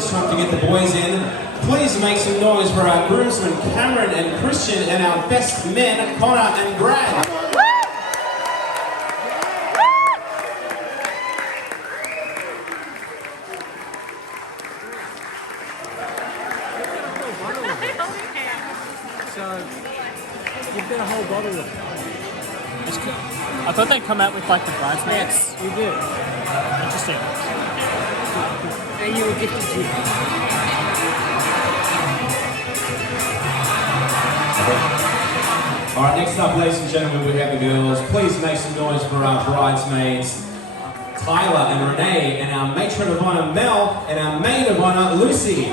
It's time to get the boys in. Please make some noise for our groomsmen Cameron and Christian and our best men Connor and Brad. So you've got a whole bottle of it. I thought they'd come out with like the bridesmaids. Yes, you do. Interesting. And you were gifted to Alright, next up, ladies and gentlemen, we have the girls. Please make some noise for our bridesmaids Tyler and Renee, and our matron of honor Mel, and our maid of honor Lucy.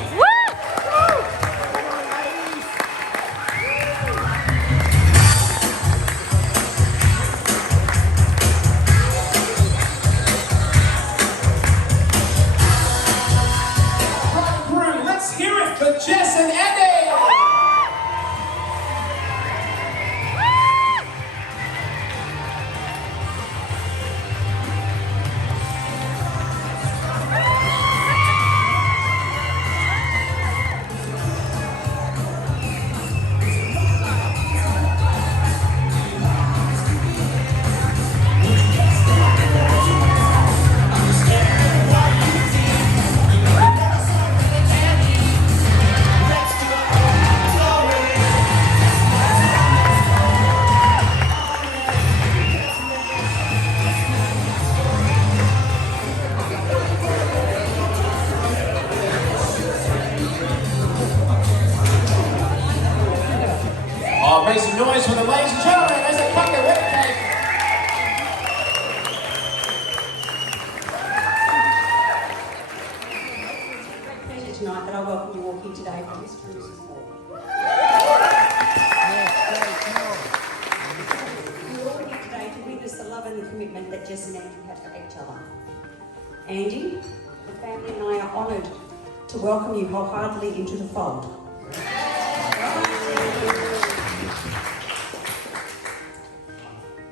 Make some noise for the ladies and gentlemen as they cut their wedding cake. Great pleasure tonight that I welcome you all here today for Mr. and Mrs. Moore. You're all here today to witness the love and the commitment that Jess and Andrew have for each other. Andy, the family and I are honoured to welcome you wholeheartedly into the fold.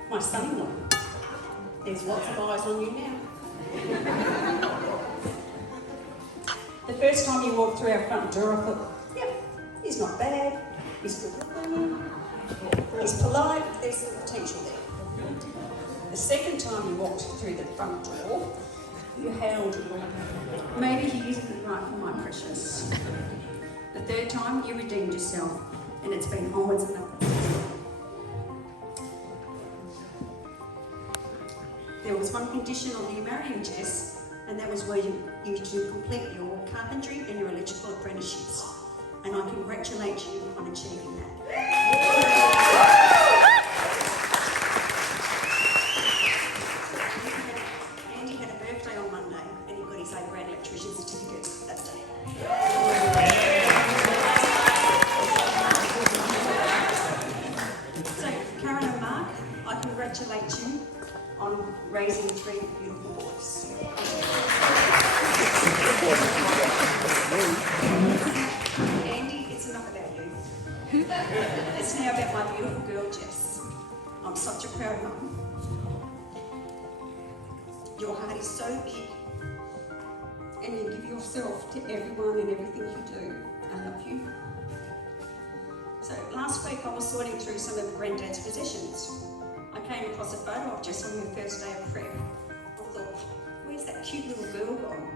My son-in-law. There's lots of eyes on you now. The first time you walked through our front door, I thought, yep, he's not bad, he's good looking, he's polite, there's some potential there. The second time you walked through the front door, you held, maybe he isn't right for my precious. The third time, you redeemed yourself, and it's been onwards and upwards. There was one condition on you marrying Jess, and that was where you to complete your carpentry and your electrical apprenticeships. And I congratulate you on achieving that. Andy had a birthday on Monday, and he got his A-grade electrician certificate that day. So, Karen and Mark, I congratulate you on raising 3 beautiful boys. Andy, it's enough about you. It's now about my beautiful girl, Jess. I'm such a proud mum. Your heart is so big, and you give yourself to everyone and everything you do. I love you. So last week I was sorting through some of Granddad's possessions. I came across a photo of Jess on her first day of prep. I thought, where's that cute little girl gone?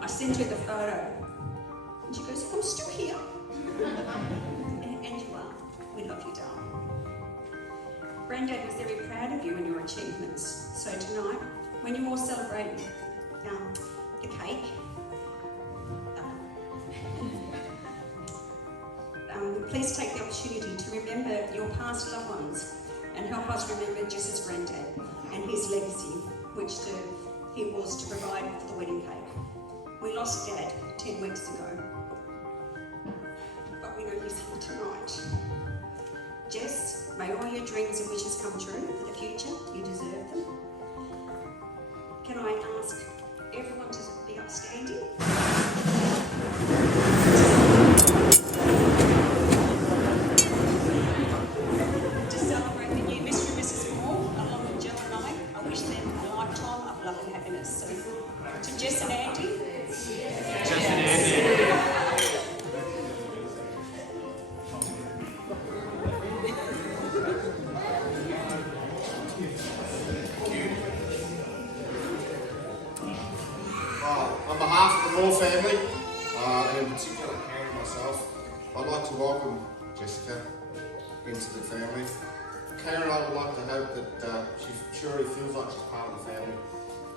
I sent her the photo, and she goes, I'm still here. and you are. We love you, darling. Granddad was very proud of you and your achievements. So tonight, when you all celebrate the cake, please take the opportunity to remember your past loved ones and help us remember Jess's granddad and his legacy, which he was to provide for the wedding cake. We lost Dad 10 weeks ago, but we know he's here tonight. Jess, may all your dreams and wishes come true for the future. You deserve them. Can I ask everyone to be upstanding? Love and happiness. So, to Jess and Andy. Jess and Andy. welcome Jessica into the family. Karen and I would like to hope that she surely feels like she's part of the family.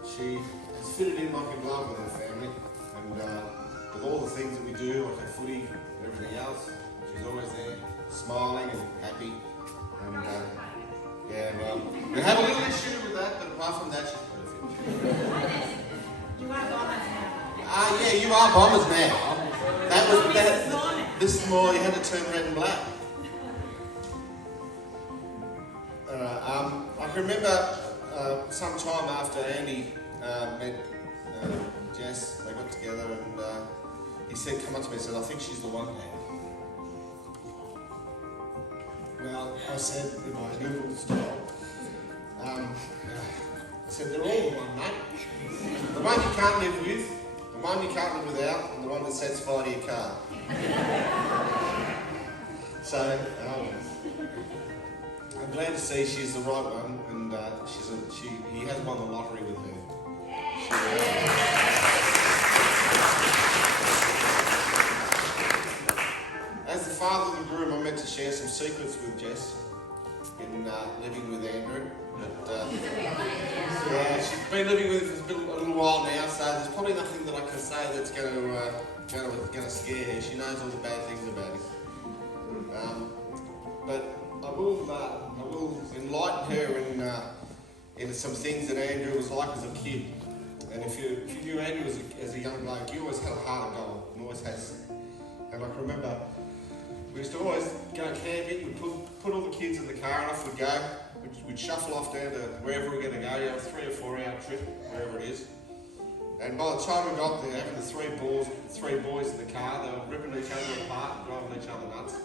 She has fitted in like a glove with her family, and with all the things that we do, like her footy and everything else, she's always there, smiling and happy. And yeah, well, we have a little issue with that, but apart from that, she's perfect. You are bombers now. Yeah, you are bombers now. This is more, you had to turn red and black. I can remember some time after Andy met Jess, they got together, and he said, come up to me and said, I think she's the one, Andy. Well, I said in my Google style, I said, they're all the one, mate. The one you can't live with, the one you can't live without, and the one that sets fire to your car. So, I'm glad to see she's the right one, and he has won the lottery with her. As the father of the groom, I'm meant to share some secrets with Jess in living with Andrew. But yeah, she's been living with him for a little while now, so there's probably nothing that I can say that's going to scare her. She knows all the bad things about him. But I will enlighten her in some things that Andrew was like as a kid. And if you knew Andrew as a young bloke, he always had a heart of gold, and always has. And I can remember we used to always go camping. We'd put all the kids in the car and off we'd go. We'd shuffle off down to wherever we're going to go, a 3 or 4 hour trip, wherever it is. And by the time we got there, having the three boys in the car, they were ripping each other apart and driving each other nuts.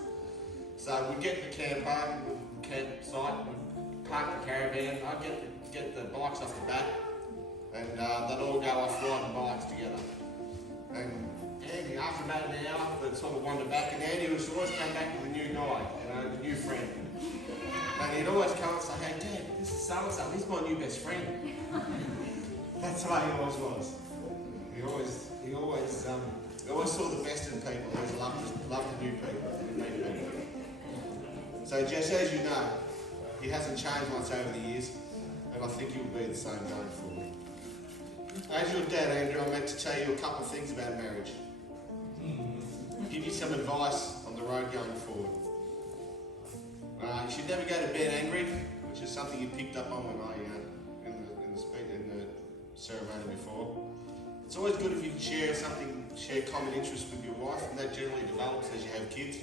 So we'd get to the campsite, we'd park the caravan, I'd get the bikes off the back, and they'd all go off riding bikes together. And Andy, after about an hour, they'd sort of wander back, and Andy would always come back with a new guy, the new friend. And he'd always come and say, hey Dad, this is so-and-so, he's my new best friend. That's the way he always was. He always saw the best in people, he always loved the new people. So Jess, as you know, he hasn't changed much over the years, and I think he'll be the same going forward. As your dad, Andrew, I'm meant to tell you a couple of things about marriage. Give you some advice on the road going forward. You should never go to bed angry, which is something you picked up on when in the ceremony before. It's always good if you can share common interests with your wife, and that generally develops as you have kids.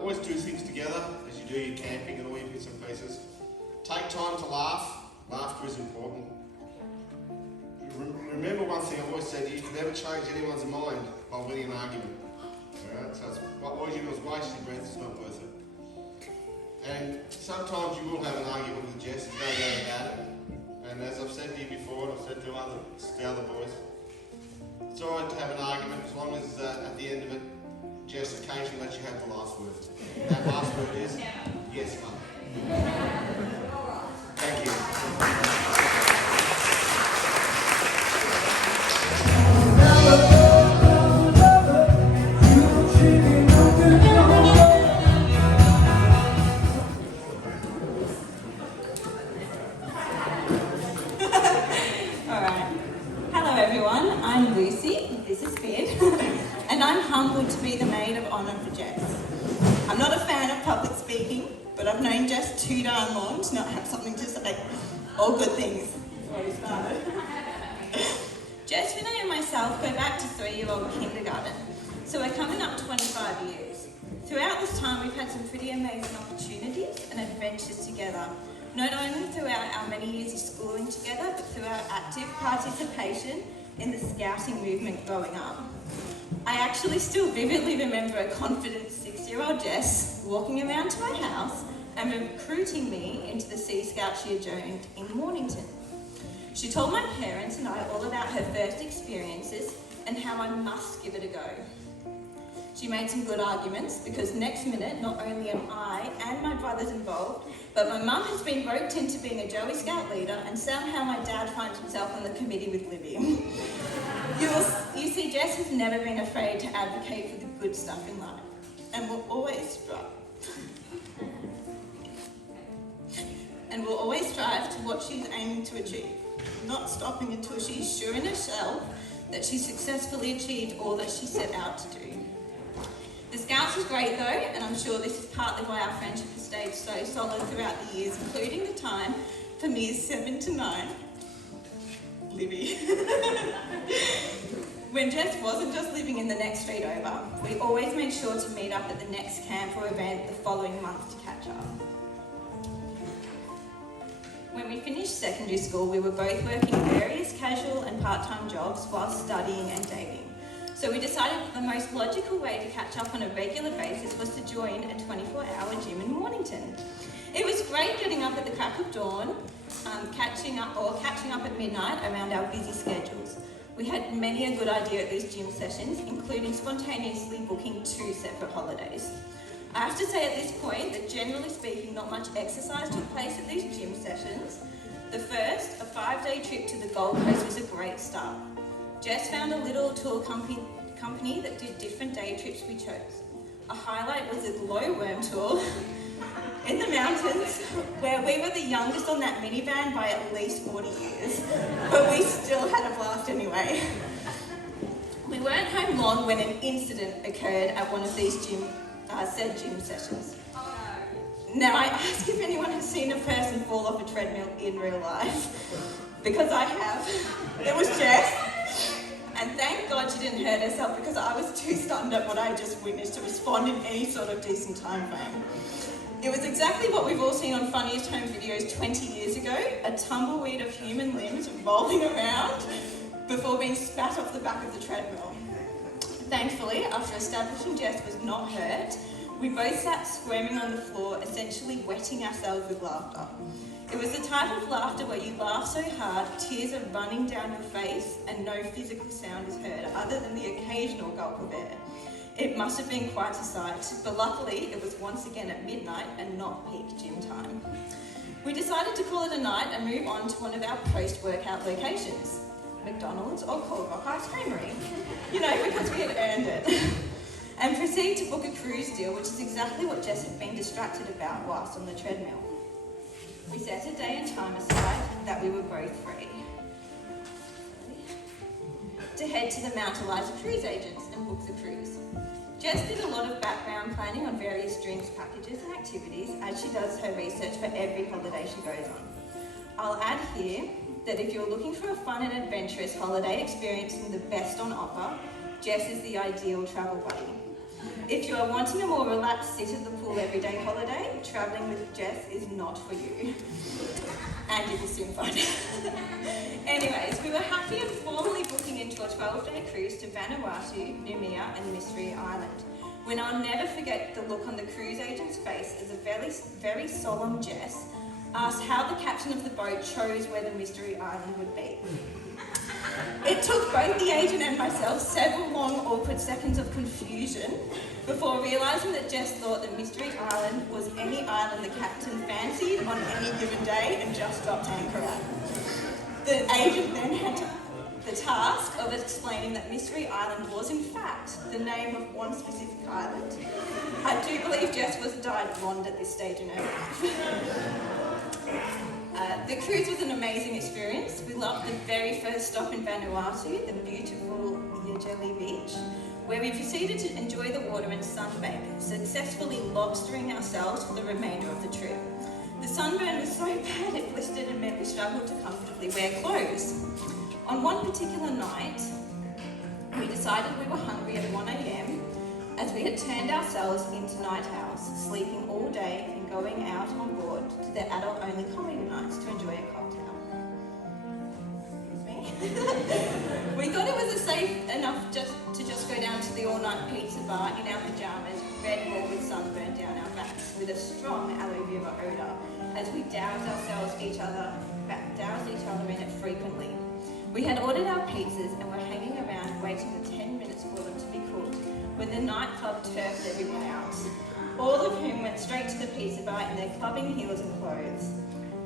Always do things together as you do your camping and all your bits and pieces. Take time to laugh. Laughter is important. Remember one thing I've always said, you can never change anyone's mind by winning an argument. Alright, so all you do is waste your breath, it's not worth it. And sometimes you will have an argument with Jess, there's no doubt about it. And as I've said to you before, and I've said to the other boys, it's alright to have an argument as long as at the end of it, Jess occasionally lets you have the last word. That last word is, yes, Mum. Thank you. Humbled to be the maid of honour for Jess. I'm not a fan of public speaking, but I've known Jess too darn long to not have something to say. All good things. Jess, Renee and myself go back to 3-year-old kindergarten, so we're coming up 25 years. Throughout this time we've had some pretty amazing opportunities and adventures together, not only throughout our many years of schooling together, but through our active participation in the scouting movement growing up. I actually still vividly remember a confident 6-year-old Jess walking around to my house and recruiting me into the Sea Scout she had joined in Mornington. She told my parents and I all about her first experiences and how I must give it a go. She made some good arguments because next minute not only am I and my brothers involved, but my mum has been roped into being a Joey Scout leader and somehow my dad finds himself on the committee with Libby. You see, Jess has never been afraid to advocate for the good stuff in life. And desperate. And will always strive to what she's aiming to achieve, not stopping until she's sure in herself that she successfully achieved all that she set out to do. The Scouts was great though, and I'm sure this is partly why our friendship has stayed so solid throughout the years, including the time from years 7 to 9. Libby. When Jess wasn't just living in the next street over, we always made sure to meet up at the next camp or event the following month to catch up. When we finished secondary school, we were both working various casual and part-time jobs while studying and dating. So we decided that the most logical way to catch up on a regular basis was to join a 24-hour gym in Mornington. It was great getting up at the crack of dawn, catching up at midnight around our busy schedules. We had many a good idea at these gym sessions, including spontaneously booking 2 separate holidays. I have to say at this point that generally speaking, not much exercise took place at these gym sessions. The first, a 5-day trip to the Gold Coast, was a great start. Jess found a little tour company that did different day trips we chose. A highlight was a glowworm tour in the mountains, where we were the youngest on that minivan by at least 40 years, but we still had a blast anyway. We weren't home long when an incident occurred at one of these said gym sessions. Now I ask if anyone has seen a person fall off a treadmill in real life, because I have. It was Jess, and thank God she didn't hurt herself because I was too stunned at what I just witnessed to respond in any sort of decent time frame. It was exactly what we've all seen on Funniest Home Videos 20 years ago, a tumbleweed of human limbs rolling around before being spat off the back of the treadmill. Thankfully, after establishing Jess was not hurt, we both sat squirming on the floor, essentially wetting ourselves with laughter. It was the type of laughter where you laugh so hard, tears are running down your face, and no physical sound is heard, other than the occasional gulp of air. It must have been quite a sight, but luckily it was once again at midnight and not peak gym time. We decided to call it a night and move on to one of our post-workout locations, McDonald's or Cold Rock Ice Creamery, because we had earned it, and proceed to book a cruise deal, which is exactly what Jess had been distracted about whilst on the treadmill. We set a day and time aside that we were both free to head to the Mount Eliza cruise agents and book the cruise. Jess did a lot of background planning on various drinks, packages and activities as she does her research for every holiday she goes on. I'll add here that if you're looking for a fun and adventurous holiday experiencing the best on offer, Jess is the ideal travel buddy. If you are wanting a more relaxed sit-at-the-pool everyday holiday, travelling with Jess is not for you. And you will soon find out. Anyways, we were happy and formally booking into a 12-day cruise to Vanuatu, Noumea and Mystery Island, when I'll never forget the look on the cruise agent's face as a very solemn Jess asked how the captain of the boat chose where the Mystery Island would be. It took both the agent and myself several long, awkward seconds of confusion before realising that Jess thought that Mystery Island was any island the captain fancied on any given day and just dropped anchor at. The agent then had the task of explaining that Mystery Island was in fact the name of one specific island. I do believe Jess was dyed blonde at this stage in her life. The cruise was an amazing experience. We loved the very first stop in Vanuatu, the beautiful Yajeli Beach, where we proceeded to enjoy the water and sunbathe, successfully lobstering ourselves for the remainder of the trip. The sunburn was so bad it blistered and meant we struggled to comfortably wear clothes. On one particular night, we decided we were hungry at 1 a.m. as we had turned ourselves into night owls, sleeping all day and going out on board to the adult-only comedy nights to enjoy a cocktail. We thought it was safe enough to just go down to the all-night pizza bar in our pyjamas, red raw with sunburn down our backs, with a strong aloe vera odour, as we doused each other in it frequently. We had ordered our pizzas and were hanging around waiting the 10 minutes for them to be cooked, when the nightclub turfed everyone out, all of whom went straight to the pizza bar in their clubbing heels and clothes.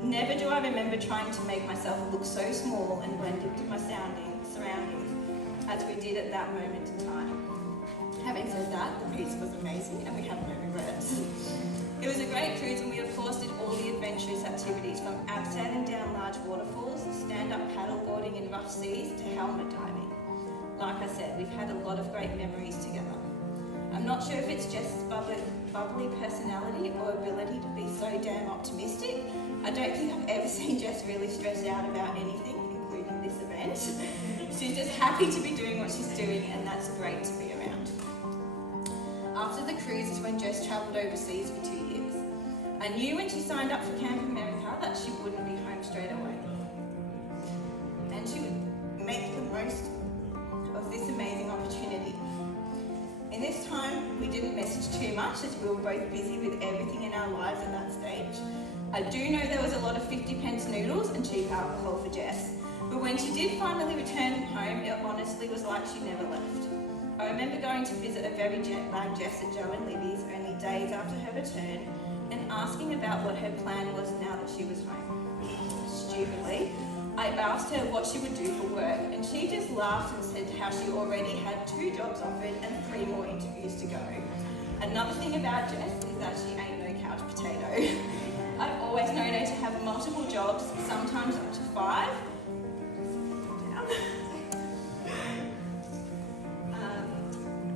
Never do I remember trying to make myself look so small and blend into my surroundings as we did at that moment in time. Having said that, the pizza was amazing and we had no regrets. cruise. It was a great cruise and we of course did all the adventurous activities from abseiling down large waterfalls, stand-up paddleboarding in rough seas to helmet diving. Like I said, we've had a lot of great memories together. I'm not sure if it's Jess's bubbly personality or ability to be so damn optimistic. I don't think I've ever seen Jess really stress out about anything, including this event. She's just happy to be doing what she's doing and that's great to be around. After the cruise is when Jess travelled overseas for 2 years. I knew when she signed up for Camp America that she wouldn't be home straight away. And she would make the most of this amazing opportunity. In this time, we didn't message too much as we were both busy with everything in our lives at that stage. I do know there was a lot of 50-pence noodles and cheap alcohol for Jess, but when she did finally return home, it honestly was like she never left. I remember going to visit a very jet-lagged Jess at Joe and Libby's only days after her return and asking about what her plan was now that she was home. Stupidly, I asked her what she would do for work and she just laughed and said how she already had 2 jobs offered and 3 more interviews to go. Another thing about Jess is that she ain't no couch potato. I've always known her to have multiple jobs, sometimes up to 5.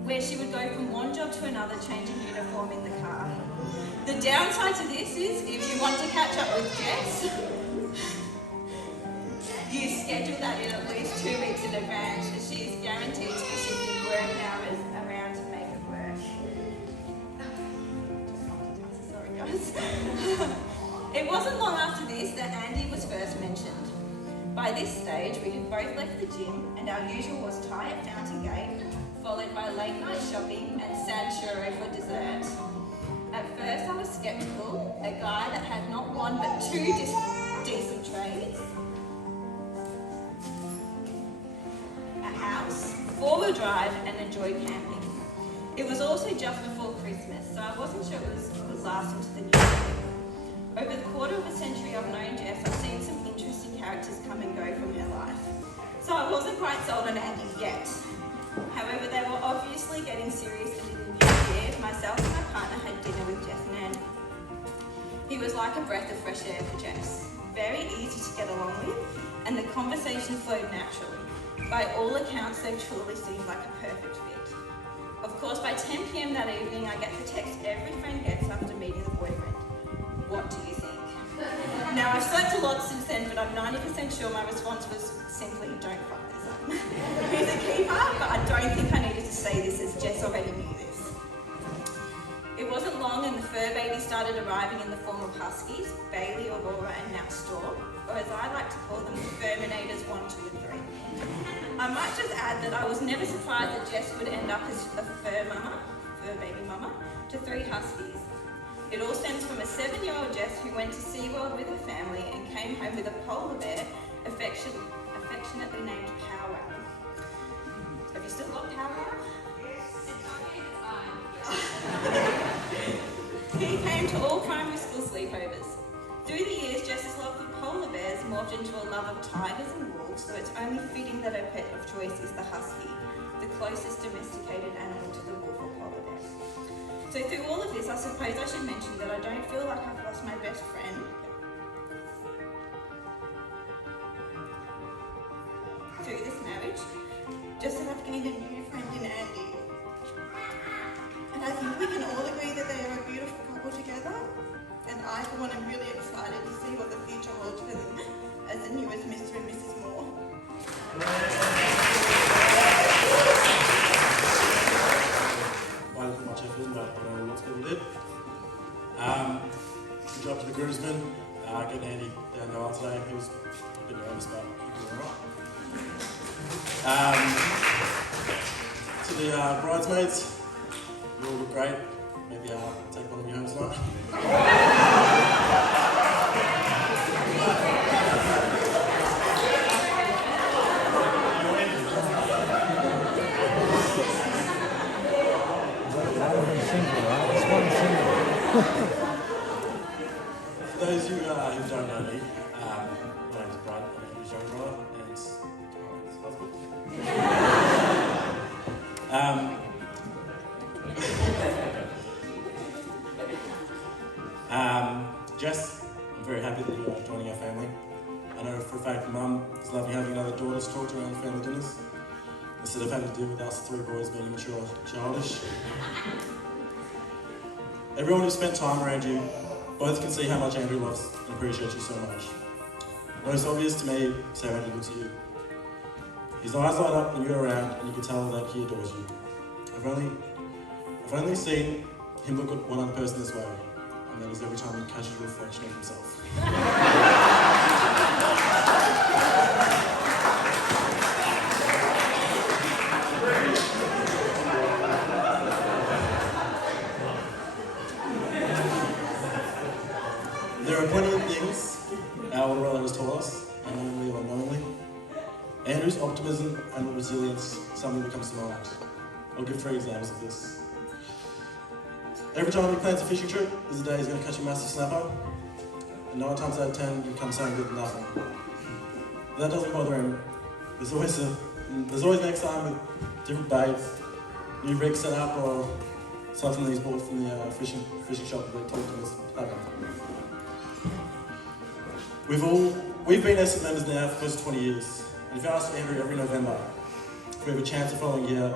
Where she would go from one job to another, changing uniform in the car. The downside to this is, if you want to catch up with Jess, you schedule that in at least 2 weeks in advance, as she is guaranteed to be shifting work hours around to make it work. Sorry guys. It wasn't long after this that Andy was first mentioned. By this stage, we had both left the gym, and our usual was tie at Fountain Gate, followed by late night shopping and sad churro for dessert. At first I was sceptical, a guy that had not one but 2 decent trades, a house, 4-wheel drive and enjoyed camping. It was also just before Christmas, so I wasn't sure it would last into the new year. Over the quarter of a century I've known Jess, I've seen some interesting characters come and go from her life. So I wasn't quite sold on Andy yet. However, they were obviously getting serious and in the new year, myself and my partner had dinner with Jess and Andy. He was like a breath of fresh air for Jess, very easy to get along with, and the conversation flowed naturally. By all accounts, they truly seemed like a perfect fit. Of course, by 10 PM that evening, I get the text every friend gets after meeting the boyfriend. What do you think? Now, I've slept a lot since then, but I'm 90% sure my response was simply, don't fuck this up. He's a keeper, but I don't think I needed to say this as Jess already knew this. It wasn't long and the fur babies started arriving in the form of huskies, Bailey, Aurora and now Storm, or as I like to call them, Furminators 1, 2 and 3. I might just add that I was never surprised that Jess would end up as a fur baby mama, to 3 huskies. It all stems from a 7-year-old Jess who went to SeaWorld with her family and came home with a polar bear affectionately named Pow Wow. Have you still got Pow Wow? He came to all primary school sleepovers. Through the years, Jess's love for polar bears morphed into a love of tigers and wolves, so it's only fitting that her pet of choice is the husky, the closest domesticated animal to the wolf or polar bear. So through all of this, I suppose I should mention that I don't feel like I've lost my best friend. Through this marriage, just that I've gained a new friend in Andy. And I think we can all agree that they are a beautiful couple together. And I, for one, am really excited to see what the future holds for them as the newest Mr. and Mrs. Moore. I didn't put much effort in, but lots of people did. Good job to the groomsmen. Getting Andy down the aisle today. He was a bit nervous, but he did alright. To the bridesmaids, you all look great. Maybe take one of you home tonight. For those who don't know me, my name is Brad, I'm Andy's young brother and his husband. Jess, I'm very happy that you are joining our family. I know for a fact Mum is loving having another daughter to talk to around family dinners, instead of having to deal with us three boys being immature and childish. Everyone who spent time around you both can see how much Andrew loves and appreciates you so much. Most obvious to me is how Andrew looks at you. His eyes light up when you're around and you can tell that he adores you. I've only seen him look at one other person this way, and that is every time he catches a reflection of himself. There are plenty of things our older brother has taught us, unknowingly or unknowingly. Andrew's optimism and resilience suddenly becomes to mind. I'll give 3 examples of this. Every time he plans a fishing trip, is the day he's going to catch a massive snapper, and 9 times out of 10 he comes home with nothing. But that doesn't bother him. There's always next time with different baits, new rig set up, or something that he's bought from the fishing shop that they told him is happening. We've been ESIT members now for close to 20 years, and if you ask Andrew every November if we have a chance the following year,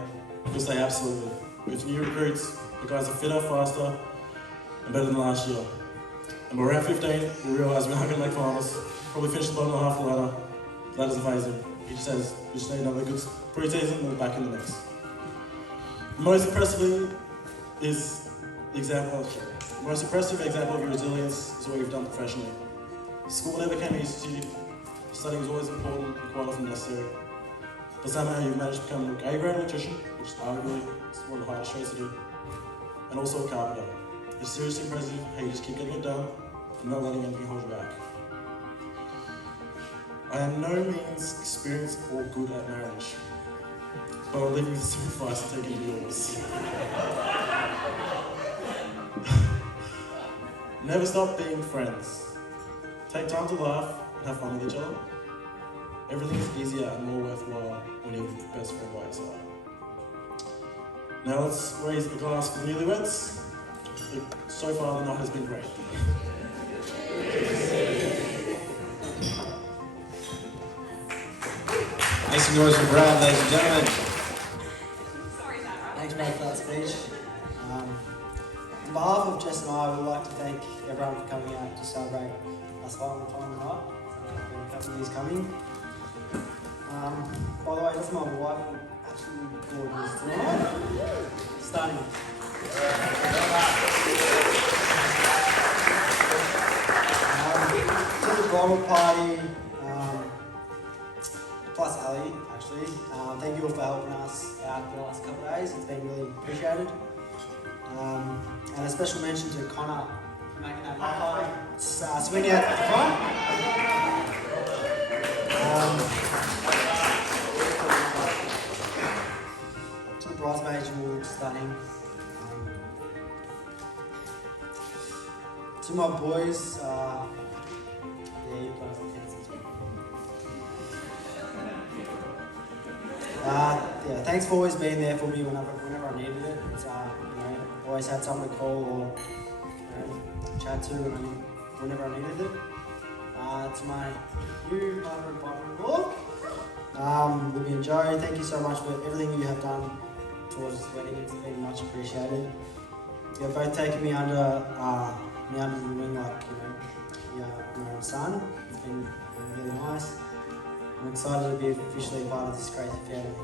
he'll say absolutely. With new recruits, the guys are fitter, faster, and better than last year. And by around 15, we realise we're not going to make finals, probably finish the bottom of half the ladder. That doesn't phase him. He just says, we just need another good pre-season and we're back in the mix. Most impressive example of your resilience is what you've done professionally. School never came easy to you. Studying was always important and quite often necessary. But somehow you've managed to become an A-grade electrician, which is arguably one of the hardest trades to do, and also a carpenter. It's seriously impressive how you just keep getting it done and not letting anything hold you back. I am no means experienced or good at marriage, but I'll leave you with some advice to take into yours. Never stop being friends. Take time to laugh and have fun with each other. Everything is easier and more worthwhile when you have your best friend by your side. Now let's raise a glass for the newlyweds. So far the night has been great. Make some noise for Brad, ladies and gentlemen. Thanks, mate, for that speech. On behalf of Jess and I, we'd like to thank everyone for coming out to celebrate us final time tonight. It's been a couple of years coming. By the way, that's my wife. Absolutely gorgeous tonight. Stunning. To the bridal party, plus Ali, actually. Thank you all for helping us out the last couple of days. It's been really appreciated. And a special mention to Connor for making that high swing out at the front. To the bridesmaids, you all look stunning. To my boys, yeah, you guys look handsome too. Yeah, thanks for always being there for me whenever I needed it. It's, always had someone to call or chat to whenever I needed it. To my new partner and partner-in-law, Libby and Joe, thank you so much for everything you have done towards this wedding. It's been much appreciated. You've both taken me under the wing like my own son. It's been really nice. I'm excited to be officially a part of this crazy family.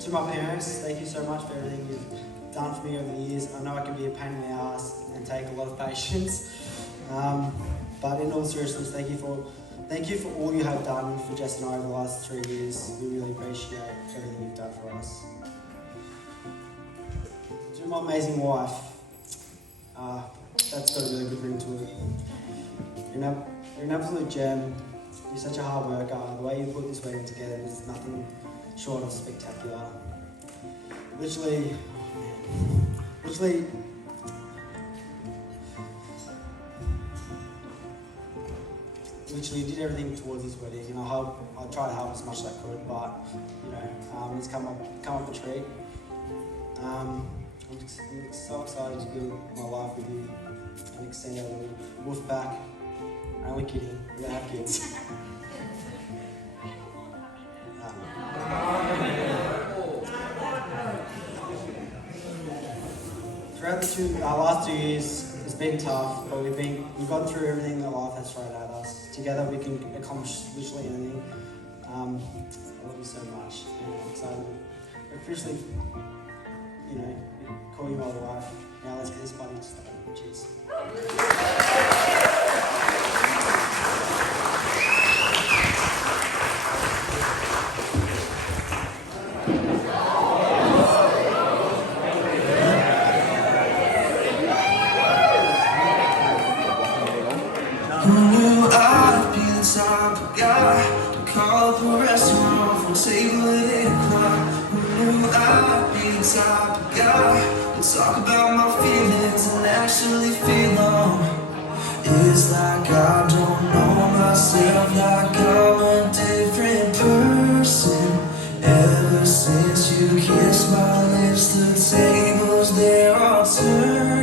To my parents, thank you so much for everything you've done for me over the years. I know I can be a pain in the ass and take a lot of patience, but in all seriousness, thank you for all you have done for Jess and I over the last 3 years. We really appreciate everything you've done for us. To my amazing wife, that's got a really good ring to it. You're an absolute gem. You're such a hard worker. The way you put this wedding together is nothing short of spectacular. Literally, you did everything towards this wedding, and I tried to help as much as I could, but it's come up a treat. I'm I'm so excited to build my life with you and extend our little wolf back. Only kidding, we're gonna have kids. Throughout our last 2 years, it's been tough, but we've gone through everything that life has thrown at us. Together we can accomplish literally anything. I love you so much. So officially, call you my wife. Now let's get this party started. Cheers. Who knew I'd be the type of guy to call up a restaurant for a table at 8 o'clock? Who knew I'd be the type of guy to talk about my feelings and actually feel them? It's like I don't know myself, like I'm a different person. Ever since you kissed my lips, the tables, they're all turned.